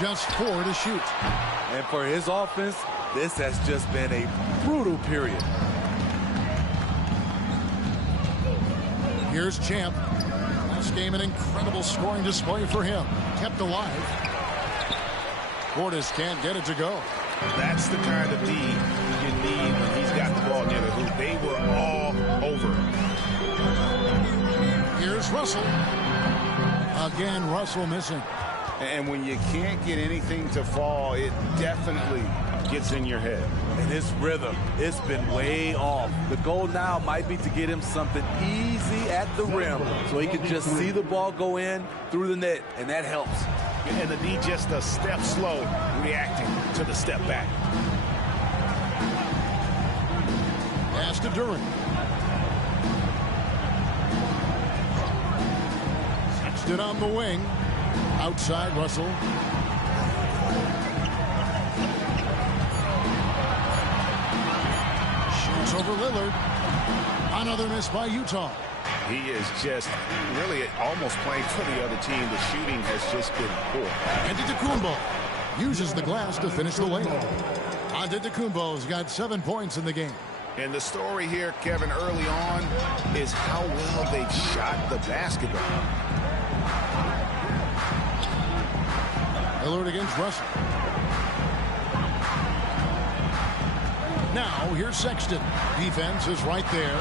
Just 4 to shoot. And for his offense, this has just been a brutal period. Here's Champ. Last game, an incredible scoring display for him. Kept alive. Portis can't get it to go. That's the kind of D you need when he's got the ball near the hoop. They were all over. Here's Russell. Again, Russell missing. And when you can't get anything to fall, it definitely gets in your head. And his rhythm, it's been way off. The goal now might be to get him something easy at the rim so he can just see the ball go in through the net, and that helps. And the D just a step slow, reacting to the step back. Pass to Duren. Sexton on the wing. Outside Russell. Shoots over Lillard. Another miss by Utah. He is just really almost playing for the other team. The shooting has just been poor. Antetokounmpo uses the glass to finish the layup. Antetokounmpo's got 7 points in the game. And the story here, Kevin, early on is how well they've shot the basketball. Lillard against Russell. Now, here's Sexton. Defense is right there.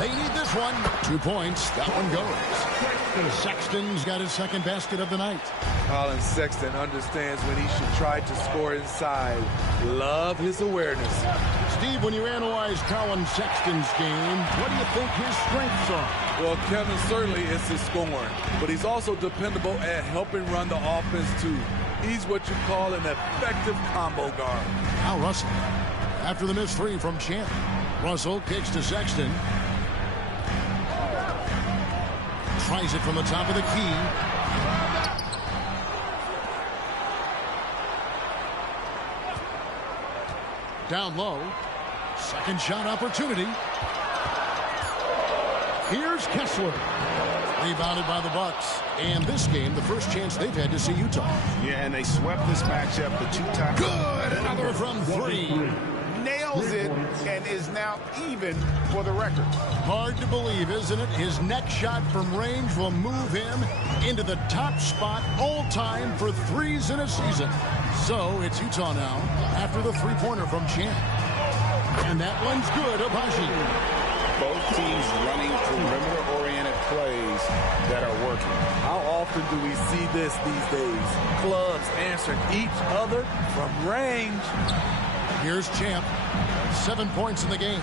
They need this one. 2 points. That one goes. Sexton's got his second basket of the night. Colin Sexton understands when he should try to score inside. Love his awareness. Steve, when you analyze Colin Sexton's game, what do you think his strengths are? Well, Kevin, certainly it's his scoring, but he's also dependable at helping run the offense, too. He's what you call an effective combo guard. Now Russell, after the missed three from Champ. Russell kicks to Sexton. Tries it from the top of the key. Down low. Second shot opportunity. Here's Kessler. Rebounded by the Bucks. And this game, the first chance they've had to see Utah. Yeah, and they swept this matchup the 2 times. Good! Another from 3. Nails it and is now even for the record. Hard to believe, isn't it? His next shot from range will move him into the top spot all time for threes in a season. So it's Utah now after the three-pointer from Champ. And that one's good, Agbaji. Both teams running perimeter-oriented plays that are working. How often do we see this these days? Clubs answering each other from range. Here's Champ. 7 points in the game.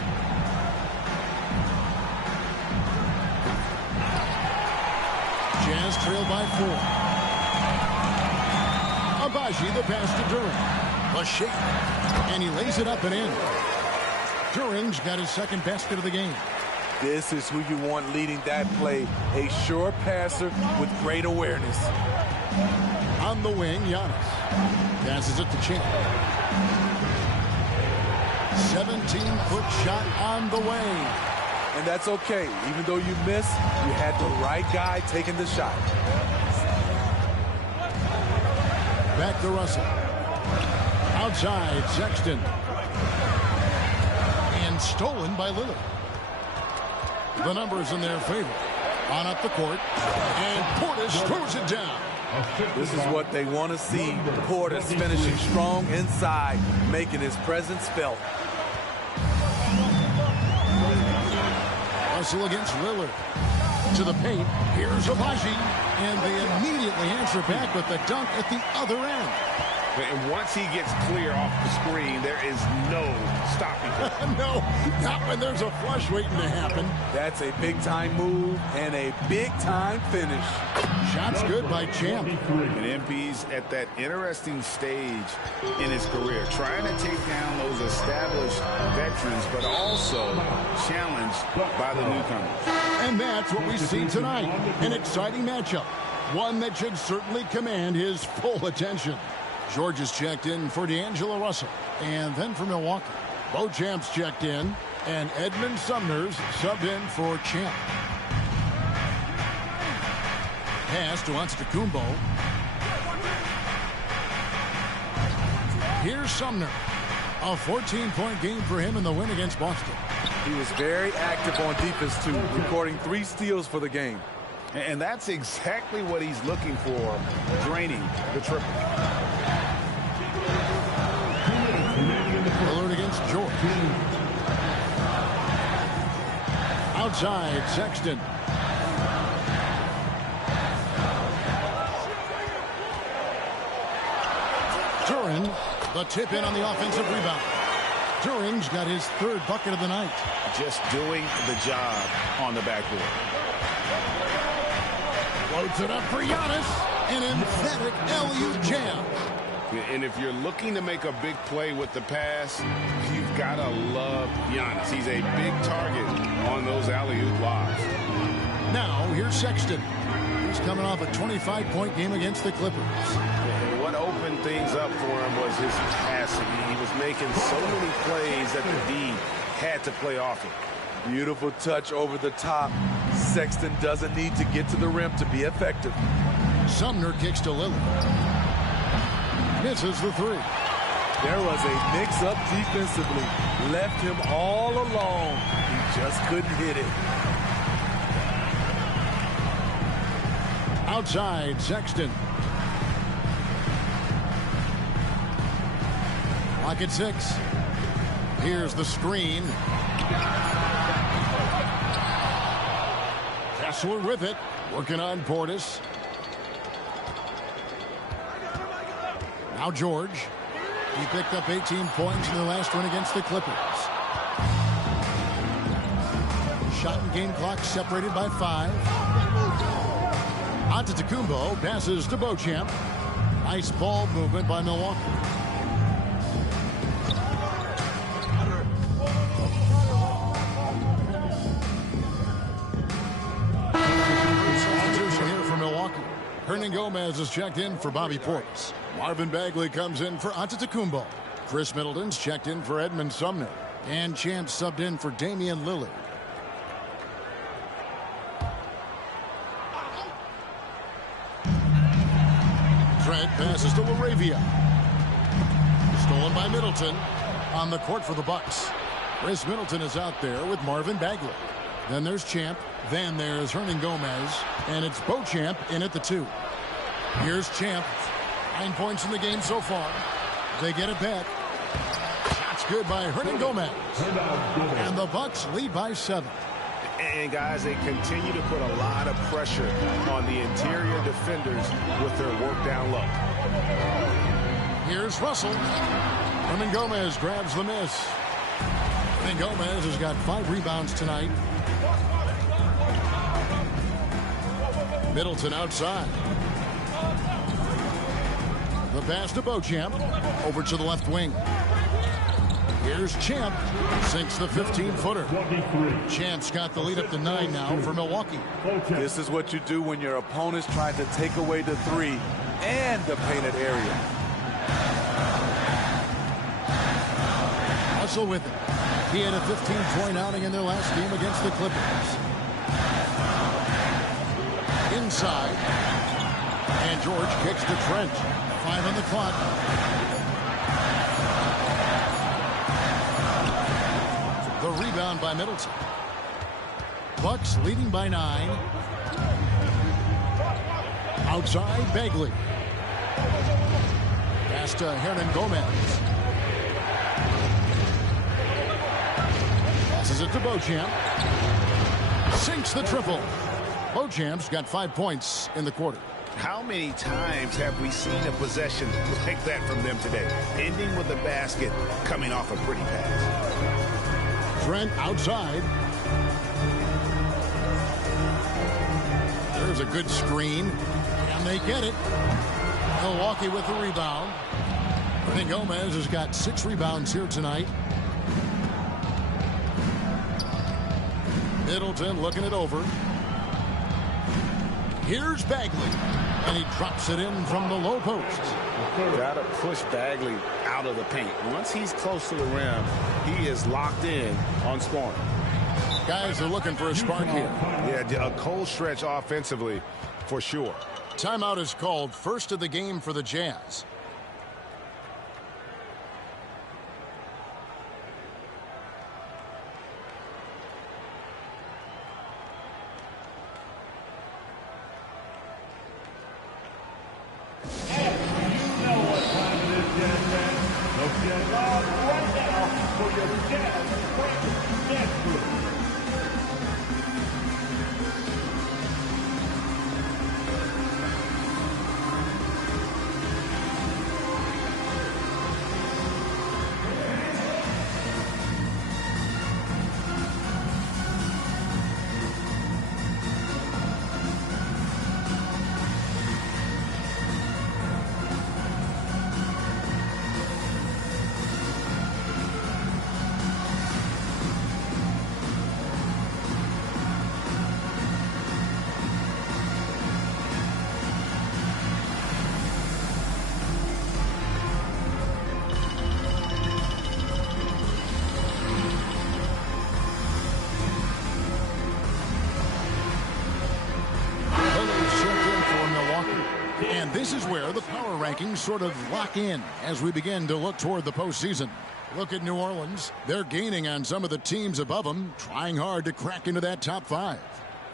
Jazz trailed by 4. Agbaji, the pass to Duren. A shake. And he lays it up and in. Duren's got his second basket of the game. This is who you want leading that play. A sure passer with great awareness. On the wing, Giannis. Passes it to Champ. 17-foot shot on the way. And that's okay. Even though you missed, you had the right guy taking the shot. Back to Russell. Outside, Sexton. And stolen by Lillard. The numbers in their favor. On up the court. And Portis throws it down. This is what they want to see. Portis finishing strong inside, making his presence felt. Russell against Lillard. To the paint. Here's Agbaji. And they immediately answer back with the dunk at the other end. And once he gets clear off the screen, there is no stopping him. No, not when there's a flush waiting to happen. That's a big-time move and a big-time finish. Shot's good by Champ. And MP's at that interesting stage in his career, trying to take down those established veterans, but also challenged by the newcomers. And that's what we see tonight. An exciting matchup. One that should certainly command his full attention. George is checked in for D'Angelo Russell. And then for Milwaukee. Beauchamp's checked in. And Edmund Sumner's subbed in for Champ. Pass to Antetokounmpo. Here's Sumner. A 14-point game for him in the win against Boston. He was very active on defense, too, recording 3 steals for the game. And that's exactly what he's looking for, draining the triple. Lillard against George. Outside, Sexton. Duren, the tip in on the offensive rebound. Duren's got his 3rd bucket of the night. Just doing the job on the backboard. Floats it up for Giannis. An emphatic LU jam. And if you're looking to make a big play with the pass, you've got to love Giannis. He's a big target on those alley-oop lobs. Now, here's Sexton. He's coming off a 25-point game against the Clippers. And what opened things up for him was his passing. He was making so many plays that the D had to play off it. Beautiful touch over the top. Sexton doesn't need to get to the rim to be effective. Sumner kicks to Lillard. Misses the 3. There was a mix-up defensively. Left him all alone. He just couldn't hit it. Outside, Sexton. Lock at 6. Here's the screen. Kessler with it. Working on Portis. Now George. He picked up 18 points in the last one against the Clippers. Shot and game clock separated by 5. Antetokounmpo passes to Beauchamp. Nice ball movement by Milwaukee. Substitution here for Milwaukee. Hernangomez is checked in for Bobby Portis. Marvin Bagley comes in for Antetokounmpo. Chris Middleton's checked in for Edmund Sumner. And Champ subbed in for Damian Lillard. Trent passes to LaRavia. Stolen by Middleton. On the court for the Bucks. Chris Middleton is out there with Marvin Bagley. Then there's Champ. Then there's Hernangomez. And it's Beauchamp in at the 2. Here's Champ. 9 points in the game so far. They get it back. Shot's good by Hernangomez. And the Bucks lead by 7. And guys, they continue to put a lot of pressure on the interior defenders with their work down low. Here's Russell. Hernangomez grabs the miss. Hernangomez has got 5 rebounds tonight. Middleton outside. The pass to Beauchamp. Over to the left wing. Here's Champ. Sinks the 15-footer. Champ's got the lead up to 9 now for Milwaukee. This is what you do when your opponent's trying to take away the 3 and the painted area. Russell with it. He had a 15-point outing in their last game against the Clippers. Inside. And George kicks to Trent. 5 on the clock. The rebound by Middleton. Bucks leading by 9. Outside, Bagley. Pass to Hernangomez. Passes it to Beauchamp. Sinks the triple. Beauchamp's got 5 points in the quarter. How many times have we seen a possession like that from them today? Ending with a basket, coming off a pretty pass. Trent outside. There's a good screen. And they get it. Milwaukee with the rebound. Hernangomez has got 6 rebounds here tonight. Middleton looking it over. Here's Bagley. And he drops it in from the low post. Got to push Bagley out of the paint. Once he's close to the rim, he is locked in on scoring. Guys are looking for a spark here. Yeah, a cold stretch offensively for sure. Timeout is called, first of the game for the Jazz. And this is where the power rankings sort of lock in as we begin to look toward the postseason. Look at New Orleans. They're gaining on some of the teams above them, trying hard to crack into that top 5.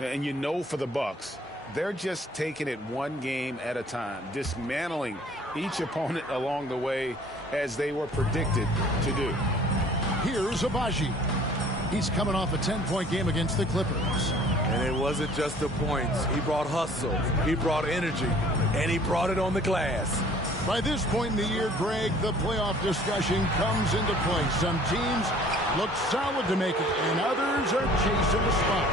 And you know, for the Bucks, they're just taking it one game at a time, dismantling each opponent along the way as they were predicted to do. Here's Agbaji. He's coming off a 10-point game against the Clippers. And it wasn't just the points. He brought hustle, he brought energy, and he brought it on the glass. By this point in the year, Greg, the playoff discussion comes into play. Some teams look solid to make it, and others are chasing the spot.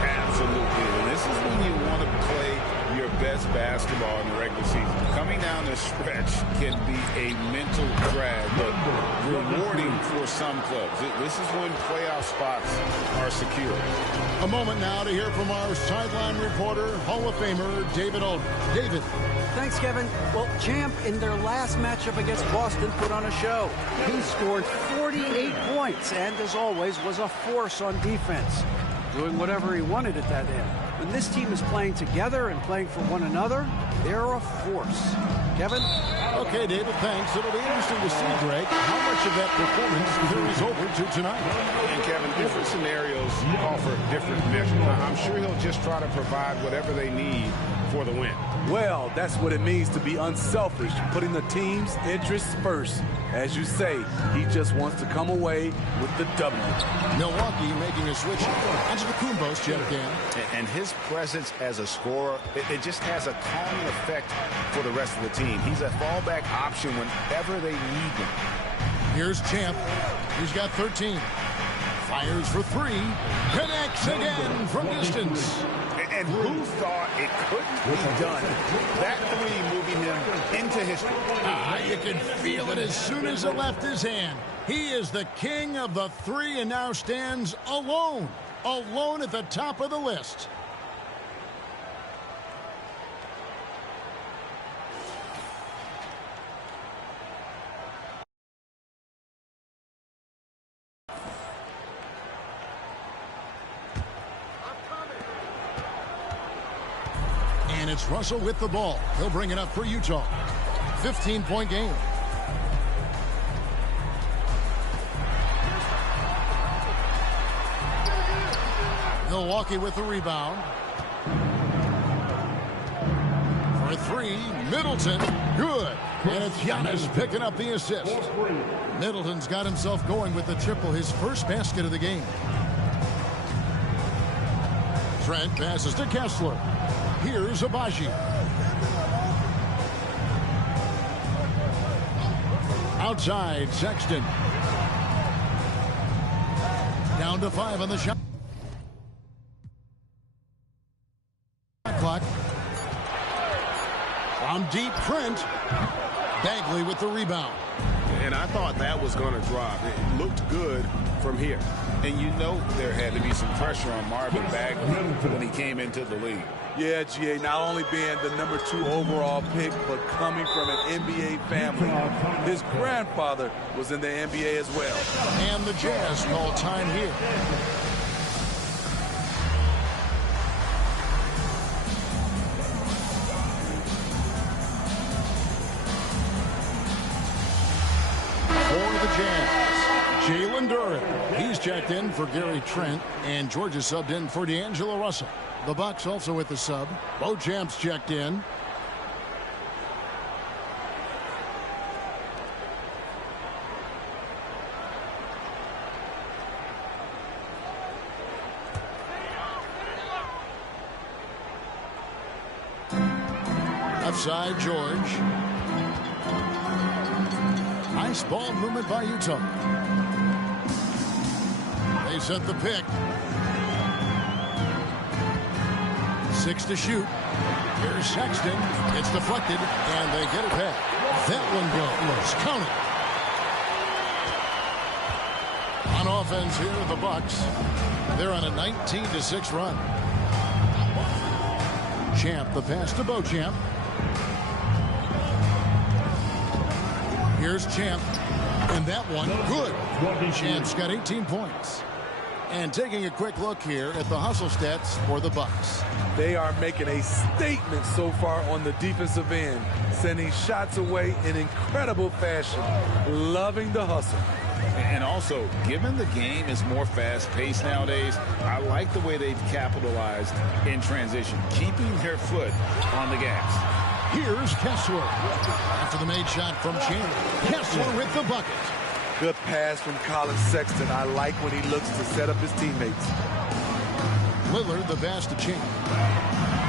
Absolutely. And this is when you want to play your best basketball in the regular season. Coming down the stretch can be a mental drag, but rewarding for some clubs. This is when playoff spots are secure. A moment now to hear from our sideline reporter, Hall of Famer David Aldridge. David. Thanks, Kevin. Well, Champ, in their last matchup against Boston, put on a show. He scored 48 points and, as always, was a force on defense, doing whatever he wanted at that end. When this team is playing together and playing for one another, they're a force. Kevin? Okay, David, thanks. It'll be interesting to see, Greg, how much of that performance carries over to tonight. And, Kevin, different scenarios call for different measures. I'm sure he'll just try to provide whatever they need for the win. Well, that's what it means to be unselfish, putting the team's interests first. As you say, he just wants to come away with the W. Milwaukee making a switch. Antetokounmpo's checked in. And his presence as a scorer, it just has a calming effect for the rest of the team. He's a fallback option whenever they need him. Here's Champ. He's got 13. Fires for 3. Connects again from distance. And who thought it couldn't be done? That 3 moving him into history. You can feel it as soon as it left his hand. He is the king of the 3 and now stands alone at the top of the list. And it's Russell with the ball. He'll bring it up for Utah. 15-point game. Milwaukee with the rebound. For 3, Middleton. Good. And it's Giannis picking up the assist. Middleton's got himself going with the triple, his first basket of the game. Trent passes to Kessler. Here's Agbaji. Outside, Sexton. Down to 5 on the shot clock. From deep, Trent. Bagley with the rebound. And I thought that was going to drop. It looked good from here. And you know there had to be some pressure on Marvin Bagley when he came into the league. Yeah, GA, not only being the number 2 overall pick, but coming from an NBA family. His grandfather was in the NBA as well. And the Jazz call time here. For the Jazz, Jalen Duren. He's checked in for Gary Trent, and Georgia subbed in for D'Angelo Russell. The Bucks also with the sub. Beauchamp's checked in. Left side, George. Nice ball movement by Utah. They set the pick. 6 to shoot. Here's Sexton. It's deflected, and they get it back. That one goes. Count it. On offense here, the Bucks. They're on a 19-6 run. Champ, the pass to Beauchamp. Here's Champ. And that one, good. Champ's got 18 points. And taking a quick look here at the hustle stats for the Bucks. They are making a statement so far on the defensive end, sending shots away in incredible fashion. Loving the hustle. And also, given the game is more fast-paced nowadays, I like the way they've capitalized in transition, keeping their foot on the gas. Here's Kessler. After the made shot from Champ, Kessler with the bucket. Good pass from Colin Sexton. I like when he looks to set up his teammates. Lillard the pass to Champ.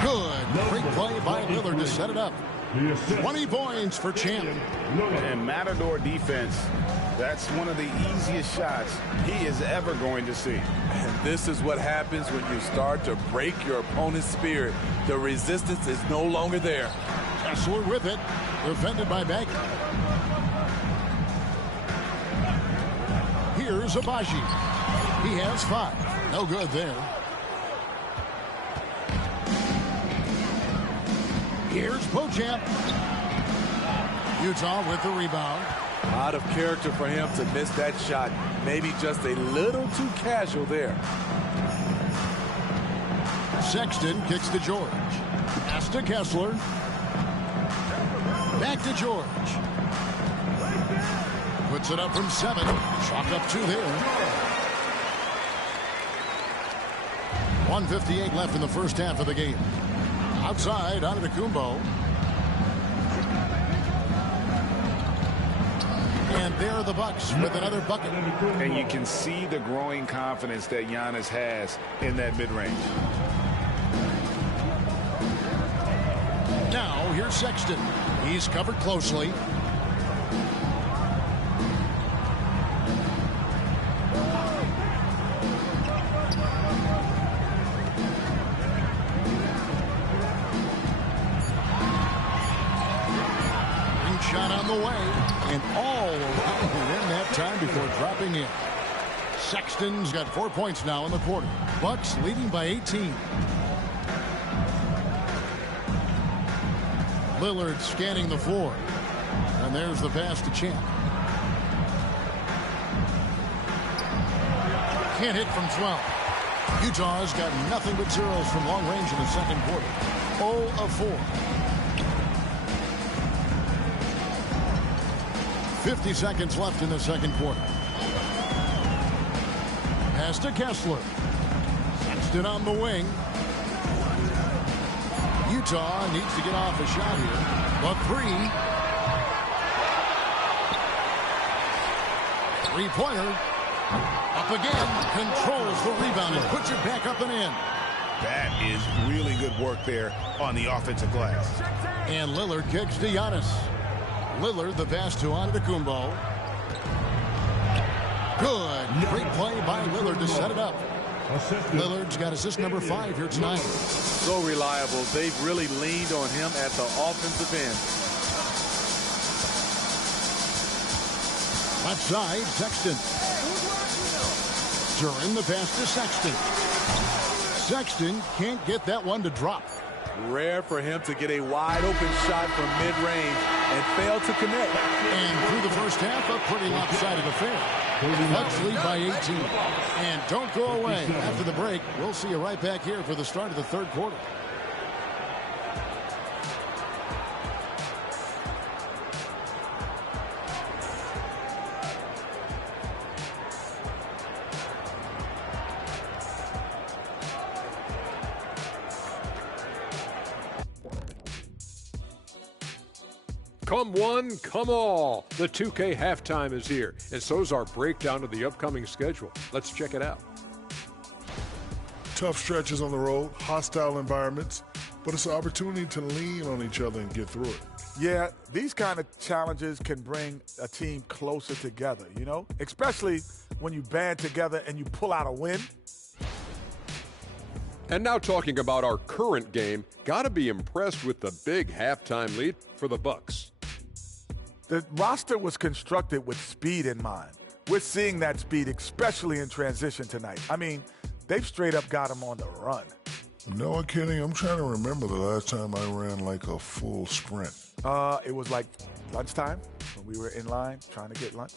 Good. Great play by Lillard to set it up. 20 points for Champ. And Matador defense, that's one of the easiest shots he is ever going to see. And this is what happens when you start to break your opponent's spirit. The resistance is no longer there. Kessler with it. Defended by Beck. Here's Abaji. He has 5. No good there. Here's Beauchamp. Utah with the rebound. Out of character for him to miss that shot. Maybe just a little too casual there. Sexton kicks to George. Pass to Kessler. Back to George. Puts it up from 7. Chalk up 2 there. 1:58 left in the first half of the game. Outside, Antetokounmpo. And there are the Bucks with another bucket. And you can see the growing confidence that Giannis has in that mid-range. Now, here's Sexton. He's covered closely. Shot on the way, and all around the rim that time before dropping in. Sexton's got 4 points now in the quarter. Bucks leading by 18. Lillard scanning the floor. And there's the pass to Champ. Can't hit from 12. Utah's got nothing but zeros from long range in the second quarter. 0 of 4. 50 seconds left in the second quarter. Pass to Kessler. Sexton on the wing. Utah needs to get off a shot here. The 3. Three-pointer. Up again. Controls the rebound and puts it back up and in. That is really good work there on the offensive glass. And Lillard kicks to Giannis. Lillard the pass to Antetokounmpo. Good. Great play by Lillard to set it up. Lillard's got assist number 5 here tonight. So reliable. They've really leaned on him at the offensive end. Left side, Sexton. During the pass to Sexton. Sexton can't get that one to drop. Rare for him to get a wide open shot from mid-range and fail to connect. And through the first half, a pretty lopsided affair. Bucks lead by 18. And don't go away. After the break, we'll see you right back here for the start of the third quarter. Come one, come all. The 2K halftime is here, and so's our breakdown of the upcoming schedule. Let's check it out. Tough stretches on the road, hostile environments, but it's an opportunity to lean on each other and get through it. Yeah, these kind of challenges can bring a team closer together, you know, especially when you band together and you pull out a win. And now talking about our current game, got to be impressed with the big halftime lead for the Bucks. The roster was constructed with speed in mind. We're seeing that speed, especially in transition tonight. I mean, they've straight up got them on the run. No, Kenny, I'm trying to remember the last time I ran like a full sprint. It was like lunchtime when we were in line trying to get lunch.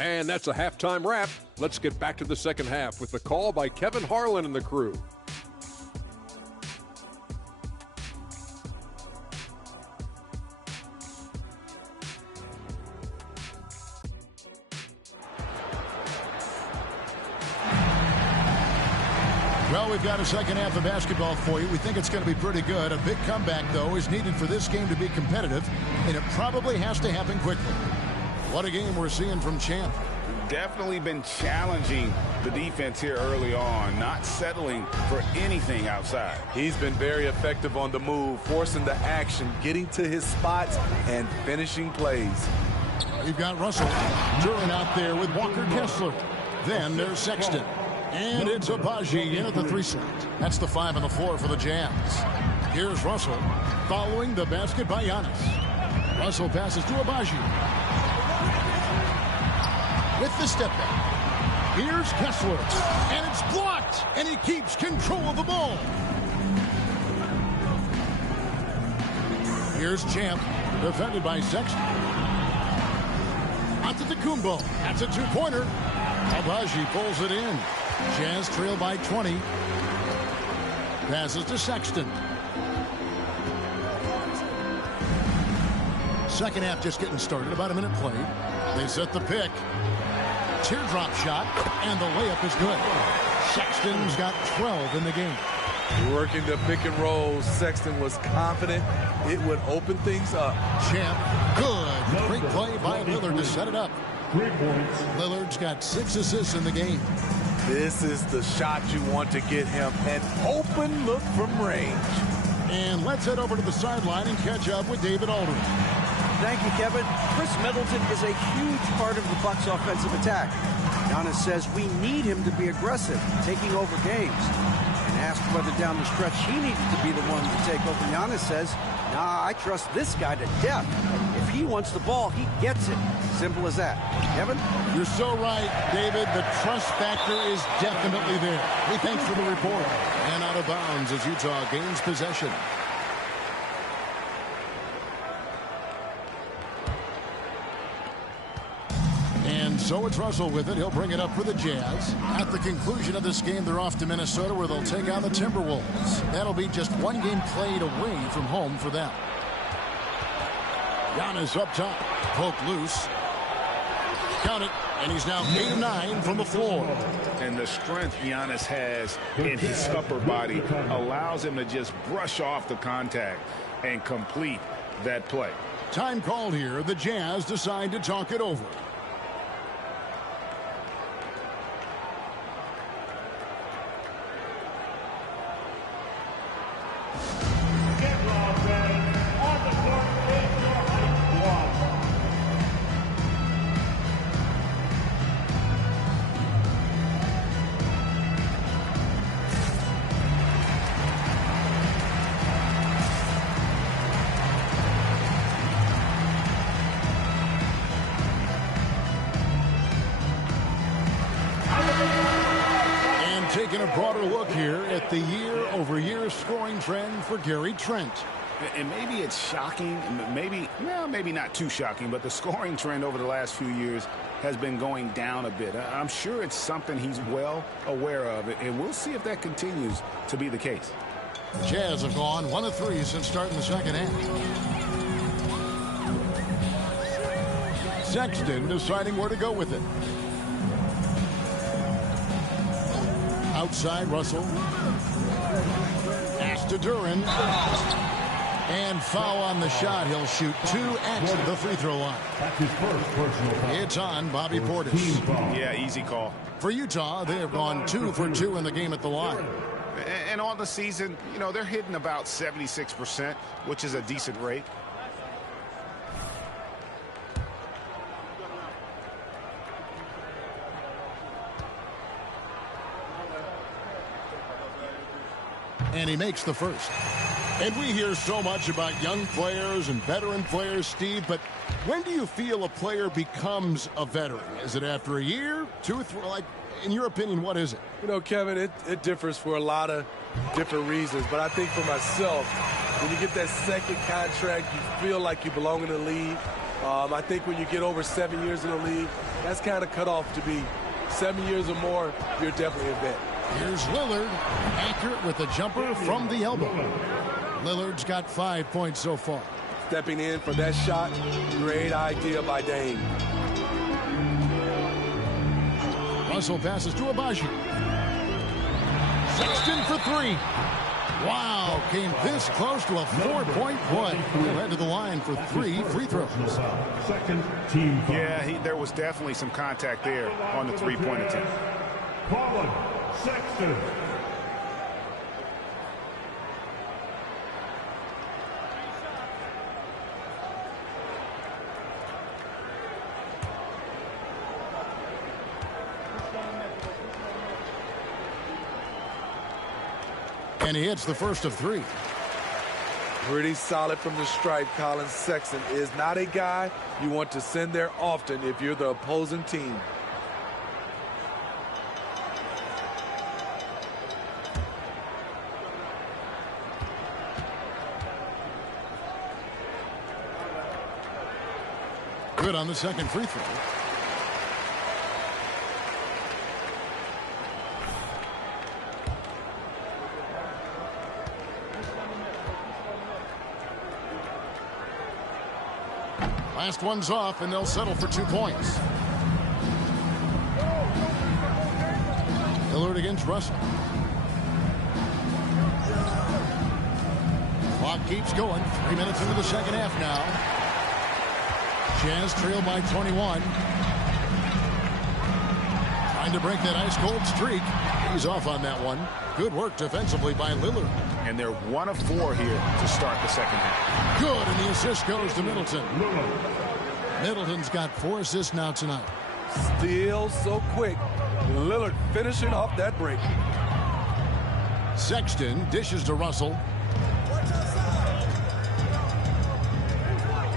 And that's a halftime wrap. Let's get back to the second half with the call by Kevin Harlan and the crew. Well, we've got a second half of basketball for you. We think it's going to be pretty good. A big comeback, though, is needed for this game to be competitive, and it probably has to happen quickly. What a game we're seeing from Champ. Definitely been challenging the defense here early on, not settling for anything outside. He's been very effective on the move, forcing the action, getting to his spots, and finishing plays. We've got Russell Duren out there with Walker Kessler. Then there's Sexton. And it's Agbaji in at the 3 slot. That's the 5 on the floor for the Jazz. Here's Russell following the basket by Giannis. Russell passes to Agbaji. With the step back. Here's Kessler. And it's blocked. And he keeps control of the ball. Here's Champ. Defended by Sexton. Antetokounmpo. That's a two-pointer. Agbaji pulls it in. Jazz trail by 20. Passes to Sexton. Second half just getting started. About a minute played. They set the pick. Teardrop shot. And the layup is good. Sexton's got 12 in the game. Working the pick and roll. Sexton was confident it would open things up. Champ. Good. Great play by Lillard to set it up. 3 points. Lillard's got 6 assists in the game. This is the shot you want to get him. An open look from range. And let's head over to the sideline and catch up with David Aldridge. Thank you, Kevin. Chris Middleton is a huge part of the Bucks' offensive attack. Giannis says we need him to be aggressive, taking over games. And asked whether down the stretch he needed to be the one to take over. Giannis says, nah, I trust this guy to death. If he wants the ball, he gets it. Simple as that. Kevin? You're so right, David. The trust factor is definitely there. Hey, thanks for the report. And out of bounds as Utah gains possession. And so it's Russell with it. He'll bring it up for the Jazz. At the conclusion of this game, they're off to Minnesota where they'll take on the Timberwolves. That'll be just one game played away from home for them. Giannis up top. Poke loose. Count it. And he's now 8 of 9 from the floor. And the strength Giannis has in his upper body allows him to just brush off the contact and complete that play. Time called here. The Jazz decide to talk it over. Taking a broader look here at the year-over-year scoring trend for Gary Trent. And maybe it's shocking, maybe not too shocking, but the scoring trend over the last few years has been going down a bit. I'm sure it's something he's well aware of, and we'll see if that continues to be the case. The Jazz have gone 1 of 3 since starting the second half. Sexton deciding where to go with it. Outside, Russell. Pass to Duren. And foul on the shot. He'll shoot 2 at the free throw line. That's his first personal foul. It's on Bobby Portis. Yeah, easy call. For Utah, they have gone 2 for 2 in the game at the line. And on the season, you know, they're hitting about 76%, which is a decent rate. And he makes the first. And we hear so much about young players and veteran players, Steve, but when do you feel a player becomes a veteran? Is it after a year, 2, 3? Like, in your opinion, what is it? You know, Kevin, it differs for a lot of different reasons. But I think for myself, when you get that second contract, you feel like you belong in the league. I think when you get over 7 years in the league, that's kind of cut off to be 7 years or more, you're definitely a vet. Here's Lillard, accurate with a jumper from the elbow. Lillard's got 5 points so far. Stepping in for that shot, great idea by Dame. Russell passes to Agbaji. Sexton for three. Wow, came this close to a 4-point play. He led to the line for 3 free throws. Second team foul. Yeah, there was definitely some contact there on the three-point attempt. Colin Sexton. And he hits the first of 3. Pretty solid from the stripe. Colin Sexton is not a guy you want to send there often if you're the opposing team. Good on the second free throw. Last one's off, and they'll settle for 2 points. Lillard against Russell. Clock keeps going. 3 minutes into the second half now. Jazz trail by 21. Trying to break that ice-cold streak. He's off on that one. Good work defensively by Lillard. And they're 1 of 4 here to start the second half. Good, and the assist goes to Middleton. Middleton's got 4 assists now tonight. Still so quick. Lillard finishing off that break. Sexton dishes to Russell.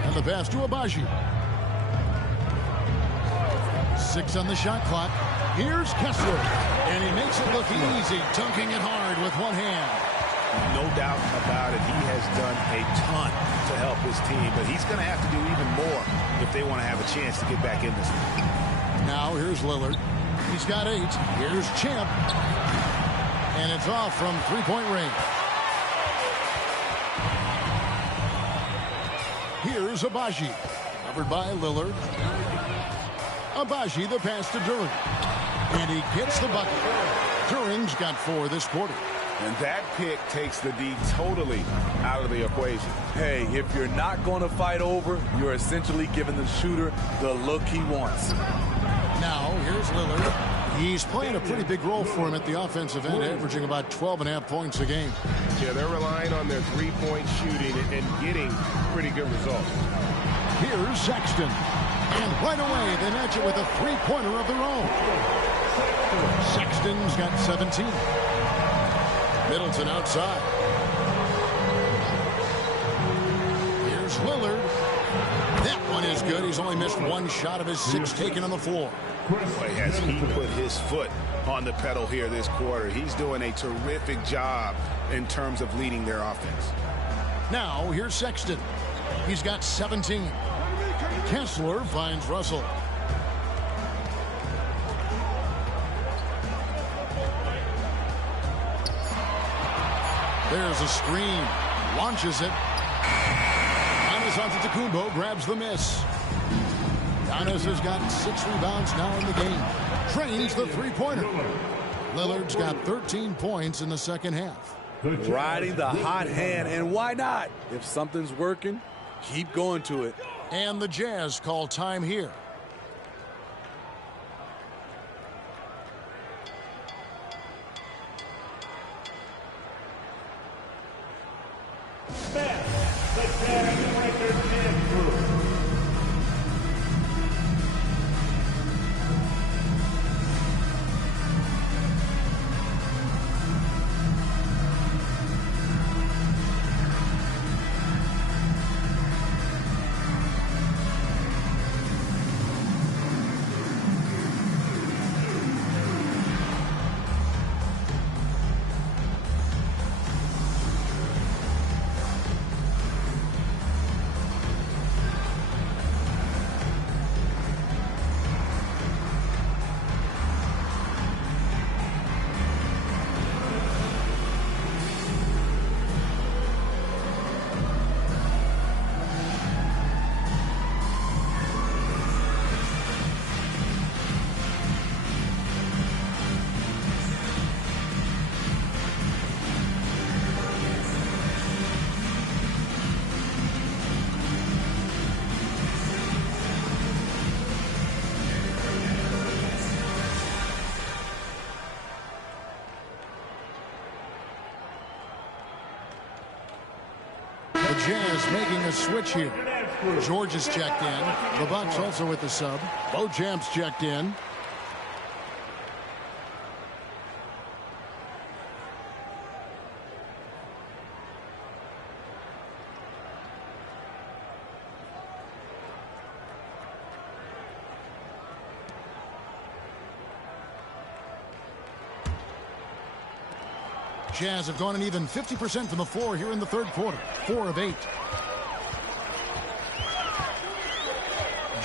And the pass to Agbaji. 6 on the shot clock. Here's Kessler. And he makes it look easy, dunking it hard with one hand. No doubt about it. He has done a ton to help his team, but he's going to have to do even more if they want to have a chance to get back in this league. Now here's Lillard. He's got 8. Here's Champ. And it's off from 3-point range. Here's Agbaji. Covered by Lillard. Agbaji, the pass to Duren. And he gets the bucket. Duren's got 4 this quarter. And that pick takes the D totally out of the equation. Hey, if you're not going to fight over, you're essentially giving the shooter the look he wants. Now, here's Lillard. He's playing a pretty big role for him at the offensive end, averaging about 12.5 points a game. Yeah, they're relying on their three-point shooting and getting pretty good results. Here's Sexton. And right away, they match it with a 3-pointer of their own. Sexton's got 17. Middleton outside. Here's Lillard. That one is good. He's only missed 1 shot of his 6 taken on the floor. Boy, has he put his foot on the pedal here this quarter. He's doing a terrific job in terms of leading their offense. Now, here's Sexton. He's got 17. Kessler finds Russell. There's a screen. Launches it. Giannis Antetokounmpo grabs the miss. Giannis has got 6 rebounds now in the game. Trains the 3-pointer. Lillard's got 13 points in the second half. Riding the hot hand, and why not? If something's working, keep going to it. And the Jazz call time here. The Jazz Lakers dance group. The Jazz making a switch here. George is checked in. The Bucks also with the sub. Beauchamp's checked in. Jazz have gone an even 50% from the floor here in the third quarter. 4 of 8.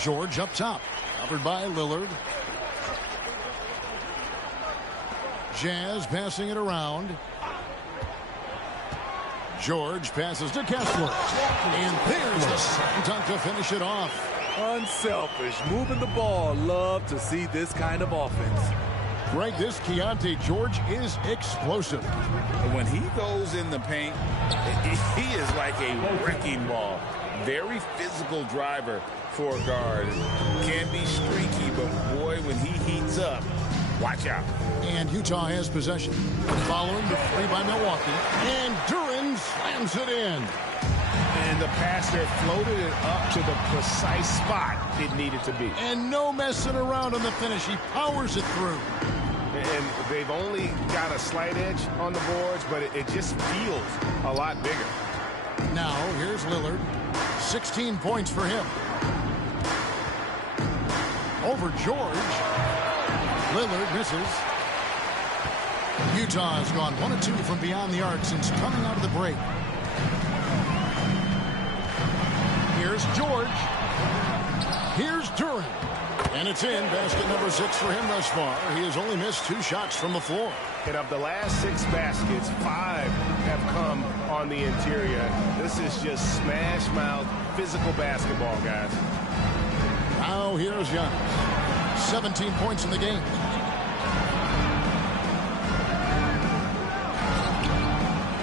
George up top. Covered by Lillard. Jazz passing it around. George passes to Kessler. And there's the second dunk to finish it off. Unselfish. Moving the ball. Love to see this kind of offense. Greg, this Keontae George is explosive. When he goes in the paint, he is like a wrecking ball. Very physical driver for a guard. Can be streaky, but boy, when he heats up, watch out. And Utah has possession. Following the three by Milwaukee. And Duren slams it in. And the passer floated it up to the precise spot it needed to be. And no messing around on the finish. He powers it through. And they've only got a slight edge on the boards, but it just feels a lot bigger. Now, here's Lillard. 16 points for him. Over George. Lillard misses. Utah has gone 1 of 2 from beyond the arc since coming out of the break. Here's George. Here's Duren. And it's in. Basket number 6 for him thus far. He has only missed 2 shots from the floor. And of the last 6 baskets, 5 have come on the interior. This is just smash mouth, physical basketball, guys. Now here's Giannis. 17 points in the game.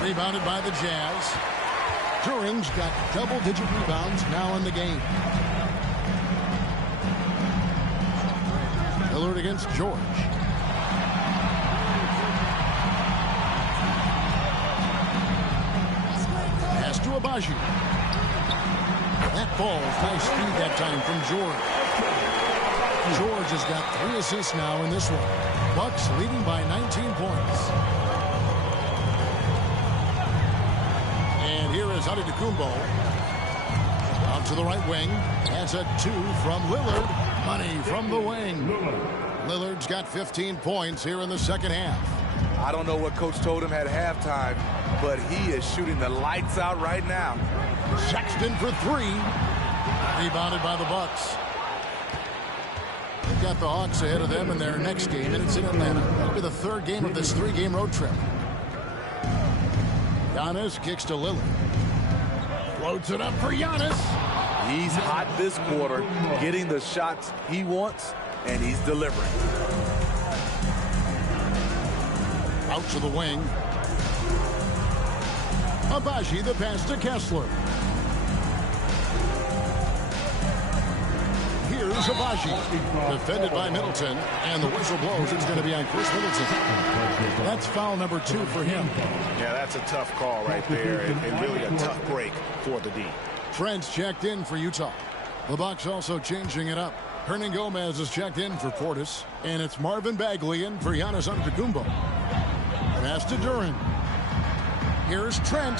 Rebounded by the Jazz. Duren's got double-digit rebounds now in the game. Lillard against George. Pass to Agbaji. That ball, nice speed that time from George. George has got 3 assists now in this one. Bucks leading by 19 points. And here is Antetokounmpo. Out to the right wing. That's a 2 from Lillard. Money from the wing. Lillard's got 15 points here in the second half. I don't know what Coach told him at halftime, but he is shooting the lights out right now. Sexton for 3. Rebounded by the Bucks. They've got the Hawks ahead of them in their next game, and it's in Atlanta. That'll be the 3rd game of this 3-game road trip. Giannis kicks to Lillard. Floats it up for Giannis. He's hot this quarter, getting the shots he wants, and he's delivering. Out to the wing. Agbaji, the pass to Kessler. Here's Agbaji. Defended by Middleton. And the whistle blows. It's going to be on Chris Middleton. That's foul number 2 for him. Yeah, that's a tough call right there, and really a tough break for the D. Trent's checked in for Utah. The Bucks also changing it up. Hernangomez is checked in for Portis. And it's Marvin Bagley in for Giannis Antetokounmpo. Pass to Duren. Here's Trent.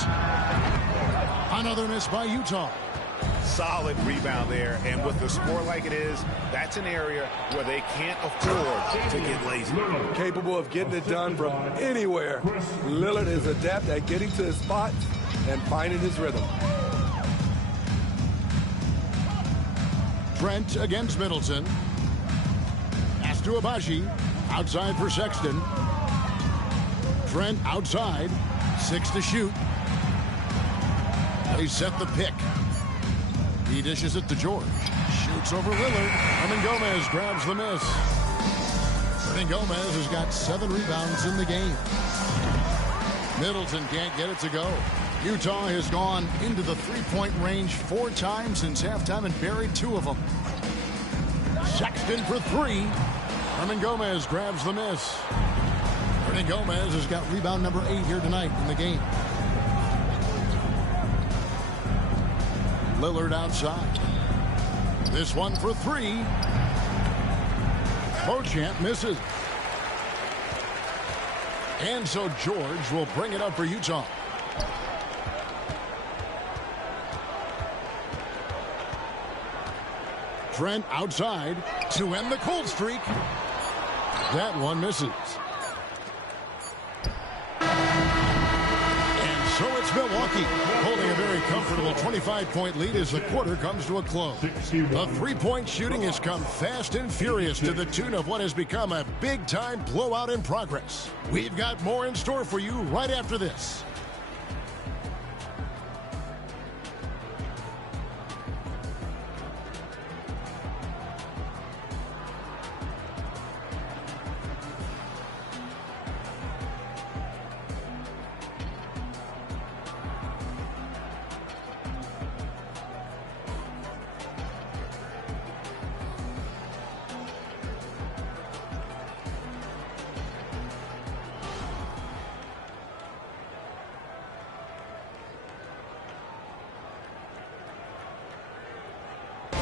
Another miss by Utah. Solid rebound there, and with the score like it is, that's an area where they can't afford to get lazy. Capable of getting it done from anywhere. Lillard is adept at getting to his spot and finding his rhythm. Trent against Middleton. Pass to Agbaji. Outside for Sexton. Trent outside. 6 to shoot. They set the pick. He dishes it to George. Shoots over Lillard. Hernangomez grabs the miss. Hernangomez has got 7 rebounds in the game. Middleton can't get it to go. Utah has gone into the 3-point range 4 times since halftime and buried 2 of them. Sexton for 3. Hernangomez grabs the miss. Hernangomez has got rebound number 8 here tonight in the game. Lillard outside. This one for three. Beauchamp misses. And so George will bring it up for Utah. Trent outside to end the cold streak. That one misses. And so it's Milwaukee holding a very comfortable 25-point lead as the quarter comes to a close. The three-point shooting has come fast and furious to the tune of what has become a big-time blowout in progress. We've got more in store for you right after this.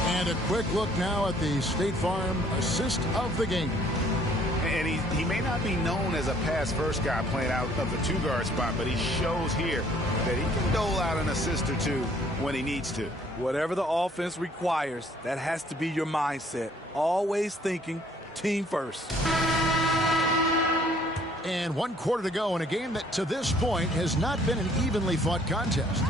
And a quick look now at the State Farm assist of the game. And he may not be known as a pass-first guy playing out of the two-guard spot, but he shows here that he can dole out an assist or two when he needs to. Whatever the offense requires, that has to be your mindset. Always thinking team first. And 1 quarter to go in a game that to this point has not been an evenly fought contest.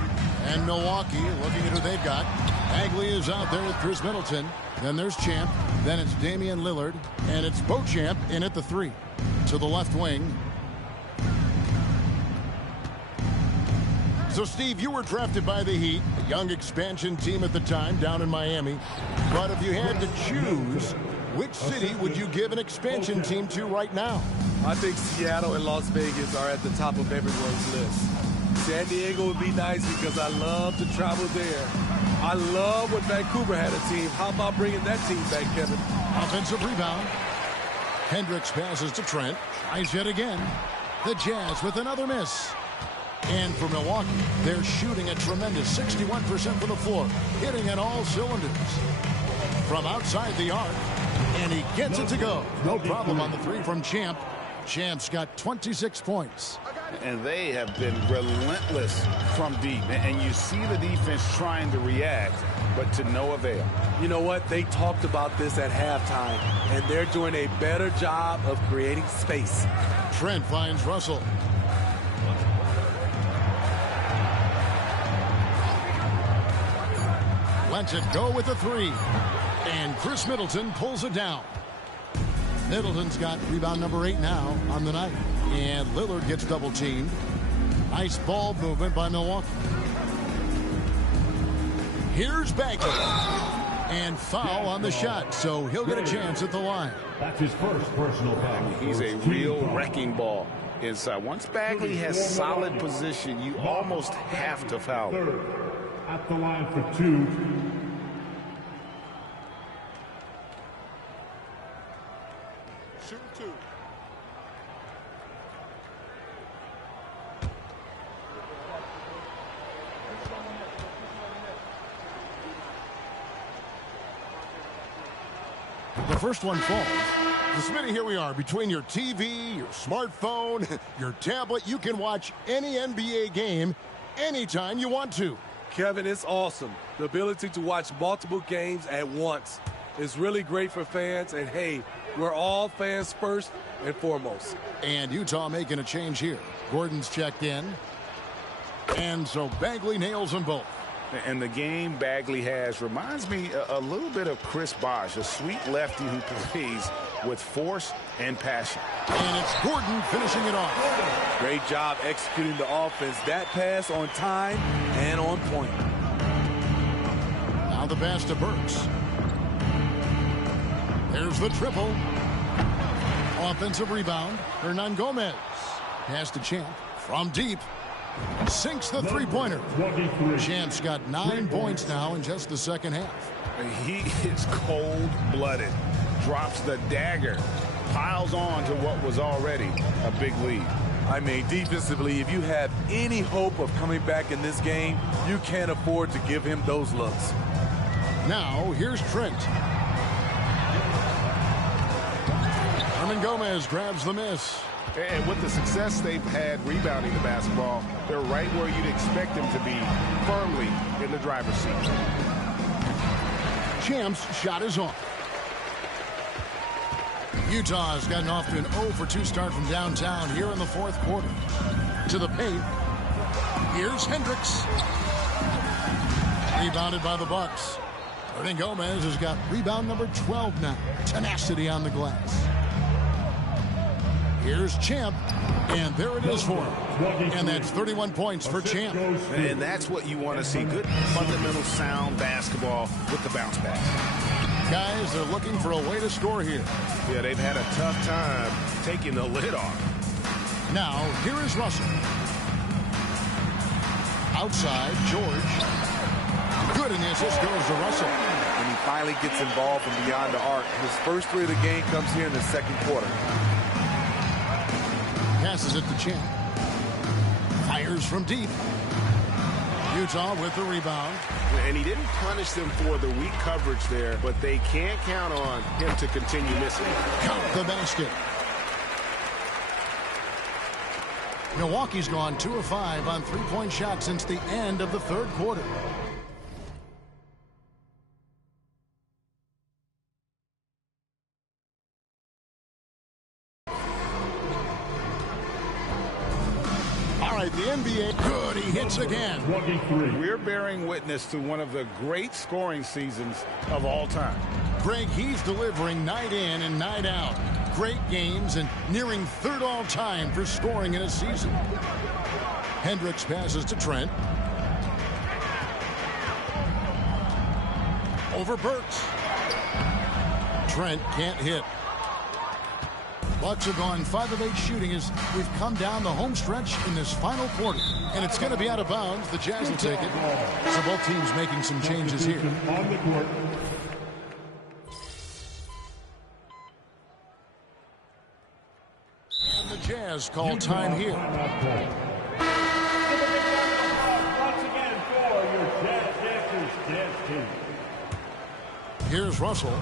And Milwaukee looking at who they've got. Bagley is out there with Chris Middleton. Then there's Champ. Then it's Damian Lillard. And it's Beauchamp in at the 3. To the left wing. So, Steve, you were drafted by the Heat, a young expansion team at the time down in Miami. But if you had to choose, which city would you give an expansion team to right now? I think Seattle and Las Vegas are at the top of everyone's list. San Diego would be nice because I love to travel there. I love when Vancouver had a team. How about bringing that team back, Kevin? Offensive rebound. Hendricks passes to Trent. Tries yet again. The Jazz with another miss. And for Milwaukee, they're shooting a tremendous 61% from the floor, hitting at all cylinders. From outside the arc, and he gets it to go. No problem on the 3 from Champ. Champ's got 26 points. And they have been relentless from deep. And you see the defense trying to react, but to no avail. You know what? They talked about this at halftime, and they're doing a better job of creating space. Trent finds Russell. Lets it go with the 3. And Chris Middleton pulls it down. Middleton's got rebound number 8 now on the night. And Lillard gets double teamed. Nice ball movement by Milwaukee. Here's Bagley. And foul on the shot, so he'll get a chance at the line. That's his first personal foul. He's a real wrecking ball inside. Once Bagley has solid position, you almost have to foul him. At the line for 2. Shoot 2. The first one falls. So, Smitty, here we are. Between your TV, your smartphone, your tablet, you can watch any NBA game anytime you want to. Kevin, it's awesome. The ability to watch multiple games at once is really great for fans. And, hey, we're all fans first and foremost. And Utah making a change here. Gordon's checked in. And so Bagley nails them both. And the game Bagley has reminds me a little bit of Chris Bosh, a sweet lefty who plays with force and passion. And it's Gordon finishing it off. Great job executing the offense. That pass on time and on point. Now the pass to Burks. There's the triple. Offensive rebound. Hernan Gomez. Pass to Champ from deep. Sinks the three-pointer. Champ's got 9 points now in just the second half. He is cold-blooded. Drops the dagger. Piles on to what was already a big lead. I mean, defensively, if you have any hope of coming back in this game, you can't afford to give him those looks. Now, here's Trent. Hernangomez grabs the miss. And with the success they've had rebounding the basketball, they're right where you'd expect them to be, firmly in the driver's seat. Champ's shot is off. Utah has gotten off to an 0-for-2 start from downtown here in the fourth quarter. To the paint. Here's Hendricks. Rebounded by the Bucks. Hernangomez has got rebound number 12 now. Tenacity on the glass. Here's Champ, and there it is for him. And that's 31 points for Champ. And that's what you want to see. Good, fundamental, sound basketball with the bounce pass. Guys, they're looking for a way to score here. Yeah, they've had a tough time taking the lid off. Now, here is Russell. Outside, George. Good, and the assist goes to Russell. When he finally gets involved from beyond the arc, his first three of the game comes here in the second quarter. Passes it to Champ. Fires from deep. Utah with the rebound. And he didn't punish them for the weak coverage there, but they can't count on him to continue missing. Count the basket. Milwaukee's gone 2 of 5 on three-point shots since the end of the third quarter. The NBA, good, he hits again. We're bearing witness to one of the great scoring seasons of all time. Greg, he's delivering night in and night out. Great games and nearing third all time for scoring in a season. Hendricks passes to Trent. Over Burks. Trent can't hit. Bucks have gone 5 of 8 shooting as we've come down the home stretch in this final quarter. And it's going to be out of bounds. The Jazz will take it. So both teams making some changes here. And the Jazz call time here. Here's Russell.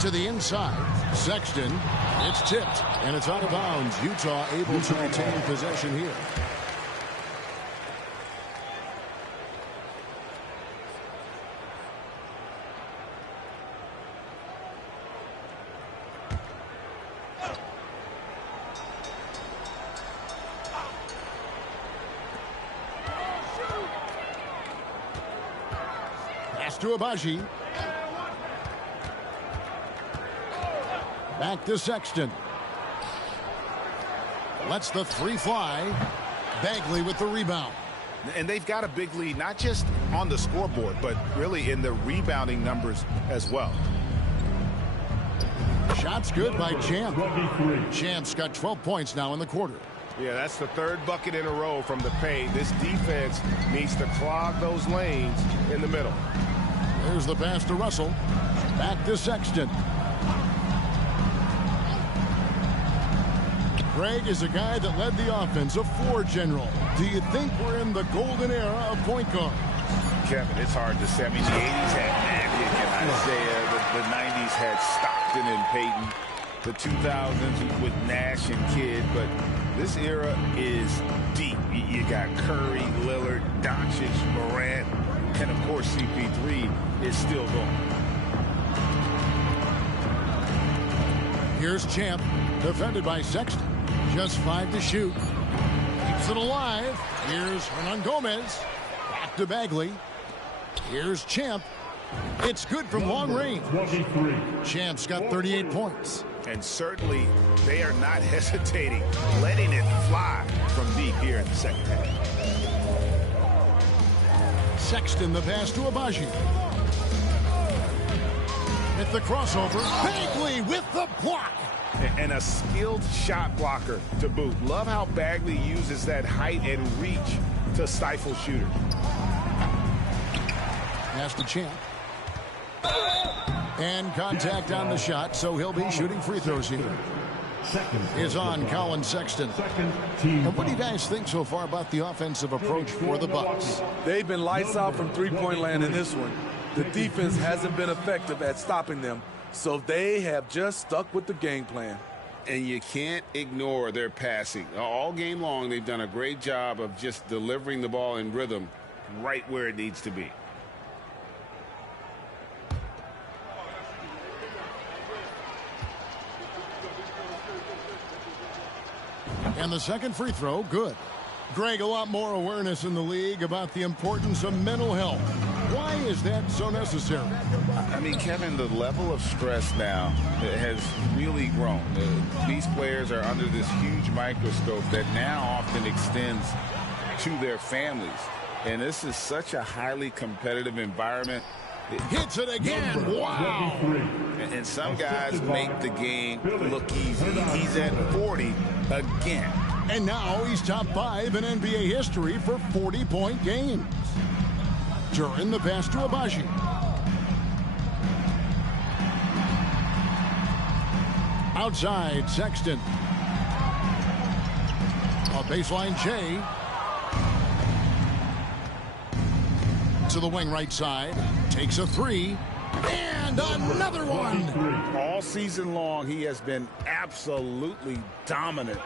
To the inside. Sexton. It's tipped. And it's out of bounds. Utah able to retain possession here. Pass to Agbaji. Back to Sexton. Lets the three fly. Bagley with the rebound. And they've got a big lead, not just on the scoreboard, but really in the rebounding numbers as well. Shots good by Champ. Champ's got 12 points now in the quarter. Yeah, that's the third bucket in a row from the paint. This defense needs to clog those lanes in the middle. There's the pass to Russell. Back to Sexton. Greg is a guy that led the offense, a floor general. Do you think we're in the golden era of point guard? Kevin, it's hard to say. I mean, the 80s had Magic and Isaiah. The 90s had Stockton and Payton. The 2000s with Nash and Kidd. But this era is deep. You got Curry, Lillard, Doncic, Morant, and, of course, CP3 is still going. Here's Champ, defended by Sexton. Just 5 to shoot. Keeps it alive. Here's Hernangomez. Back to Bagley. Here's Champ. It's good from long range. Champ's got 38 points. And certainly they are not hesitating, letting it fly from deep here in the second half. Sexton, the pass to Agbaji. At the crossover, Bagley with the block. And a skilled shot blocker to boot. Love how Bagley uses that height and reach to stifle shooters. Pass to Champ. And contact on the shot, so he'll be shooting free throws here. is on Colin Sexton. And what do you guys think so far about the offensive approach for the Bucks? They've been lights out from three-point land in this one. The defense hasn't been effective at stopping them, so they have just stuck with the game plan. And you can't ignore their passing. All game long, they've done a great job of just delivering the ball in rhythm right where it needs to be. And the second free throw, good. Greg, a lot more awareness in the league about the importance of mental health. Why is that so necessary? I mean, Kevin, the level of stress now has really grown. These players are under this huge microscope that now often extends to their families. And this is such a highly competitive environment. Hits it again. Wow. And some guys make the game look easy. He's at 40 again. And now he's top 5 in NBA history for 40-point games. Duran the pass to Agbaji. Outside, Sexton. A baseline Jay. To the wing right side. Takes a 3. And another one. All season long, he has been absolutely dominant.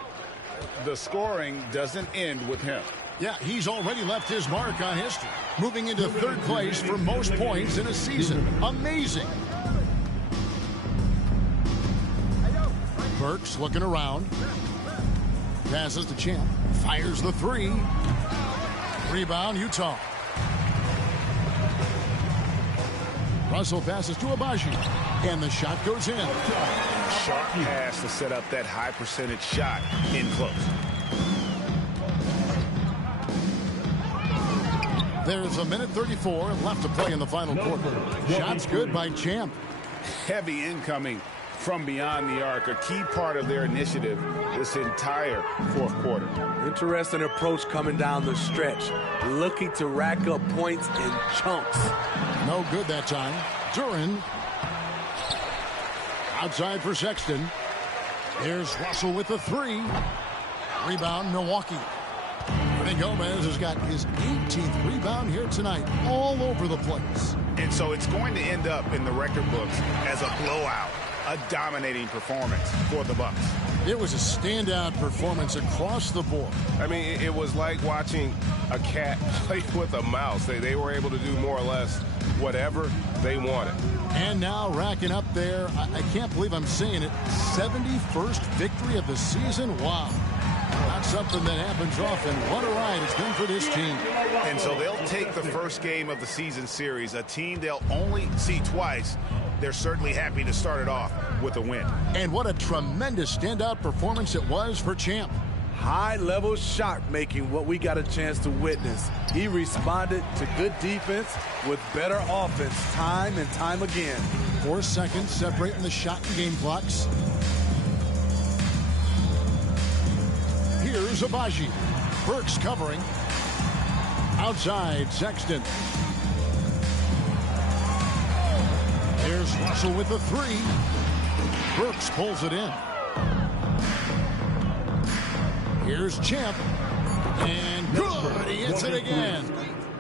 The scoring doesn't end with him. Yeah, he's already left his mark on history, moving into third place for most points in a season. Amazing. Burks looking around. Passes to Champ. Fires the 3. Rebound, Utah. Russell passes to Agbaji. And the shot goes in. Sharp pass to set up that high percentage shot in close. There's a minute 34 left to play in the final quarter. Shots good by Champ. Heavy incoming from beyond the arc, a key part of their initiative this entire fourth quarter. Interesting approach coming down the stretch, looking to rack up points in chunks. No good that time. Duran. Outside for Sexton. There's Russell with the 3. Rebound, Milwaukee. Rudy Gomez has got his 18th rebound here tonight, all over the place. And so it's going to end up in the record books as a blowout, a dominating performance for the Bucks. It was a standout performance across the board. I mean, it was like watching a cat play with a mouse. They were able to do more or less whatever they wanted. And now racking up there, I can't believe I'm saying it, 71st victory of the season. Wow. Not something that happens often. What a ride it's been for this team. And so they'll take the first game of the season series, a team they'll only see twice. They're certainly happy to start it off with a win. And what a tremendous standout performance it was for Champ. High-level shot making, what we got a chance to witness. He responded to good defense with better offense time and time again. 4 seconds separating the shot and game clocks. Here's Agbaji. Burks covering. Outside, Sexton. Here's Russell with the 3. Burks pulls it in. Here's Champ. And good. He hits it again.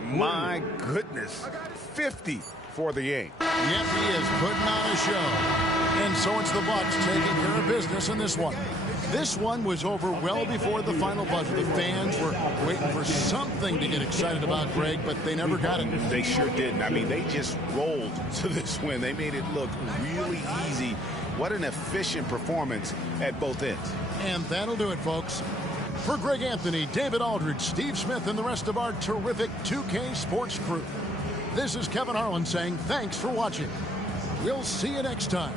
My goodness. 50 for the game. Yep, he is putting on a show. And so it's the Bucks taking care of business in this one. This one was over well before the final buzzer. The fans were waiting for something to get excited about, Greg, but they never got it. They sure didn't. I mean, they just rolled to this win. They made it look really easy. What an efficient performance at both ends. And that'll do it, folks. For Greg Anthony, David Aldridge, Steve Smith, and the rest of our terrific 2K Sports crew, this is Kevin Harlan saying thanks for watching. We'll see you next time.